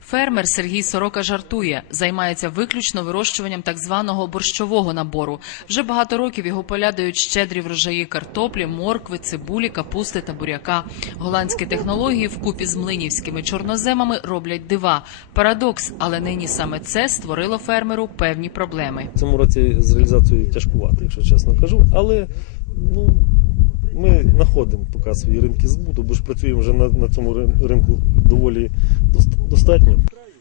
Фермер Сергій Сорока жартує, займається виключно вирощуванням так званого борщового набору. Вже багато років його поля дають щедрі врожаї картоплі, моркви, цибулі, капусти та буряка. Голландські технології вкупі з млинівськими чорноземами роблять дива. Парадокс, але нині саме це створило фермеру певні проблеми. Цьому році з реалізацією тяжкувати, якщо чесно кажу. Але ну, ми знаходимо поки свої ринки збуту, бо ж працюємо вже на, на цьому рин- ринку доволі достатньо.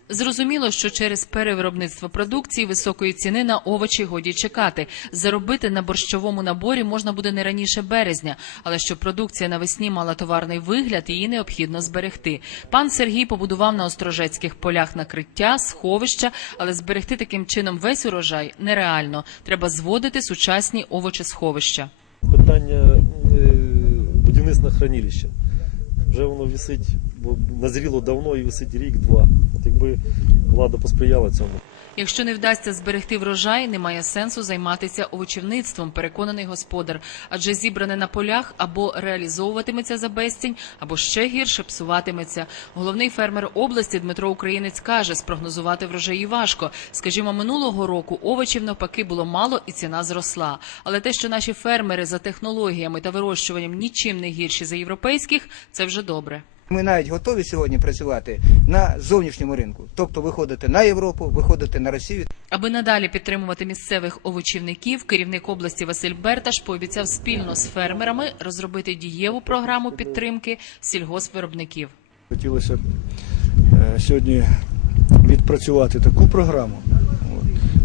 Зрозуміло, що через перевиробництво продукції високої ціни на овочі годі чекати. Заробити на борщовому наборі можна буде не раніше березня, але щоб продукція навесні мала товарний вигляд, її необхідно зберегти. Пан Сергій побудував на острожецьких полях накриття, сховища, але зберегти таким чином весь урожай нереально. Треба зводити сучасні овочесховища. Питання на хранилище. Вже воно висить, бо назріло давно і висить рік-два. От якби влада посприяла цьому. Якщо не вдасться зберегти врожай, немає сенсу займатися овочівництвом, переконаний господар, адже зібране на полях або реалізовуватиметься за безцінь, або ще гірше псуватиметься. Головний фермер області Дмитро Українець каже, спрогнозувати врожаї важко. Скажімо, минулого року овочів навпаки було мало і ціна зросла. Але те, що наші фермери за технологіями та вирощуванням нічим не гірші за європейських, це вже добре. Ми навіть готові сьогодні працювати на зовнішньому ринку, тобто виходити на Європу, виходити на Росію. Аби надалі підтримувати місцевих овочівників, керівник області Василь Берташ пообіцяв спільно з фермерами розробити дієву програму підтримки сільгоспвиробників. Хотілося б е, сьогодні відпрацювати таку програму,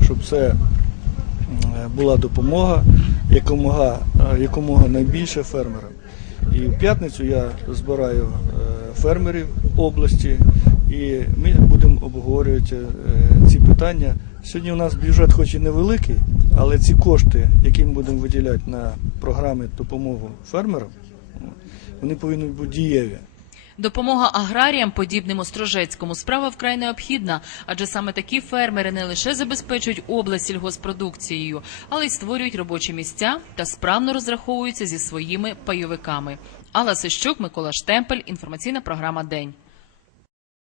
щоб це е, була допомога якомога, е, якомога найбільше фермерам. І в п'ятницю я збираю фермерів області і ми будемо обговорювати е, ці питання. Сьогодні у нас бюджет хоч і невеликий, але ці кошти, які ми будемо виділяти на програми допомоги фермерам, вони повинні бути дієві. Допомога аграріям, подібним Острожецькому, справа вкрай необхідна, адже саме такі фермери не лише забезпечують область сільгоспродукцією, але й створюють робочі місця та справно розраховуються зі своїми пайовиками. Алла Сищук, Микола Штемпель, інформаційна програма День.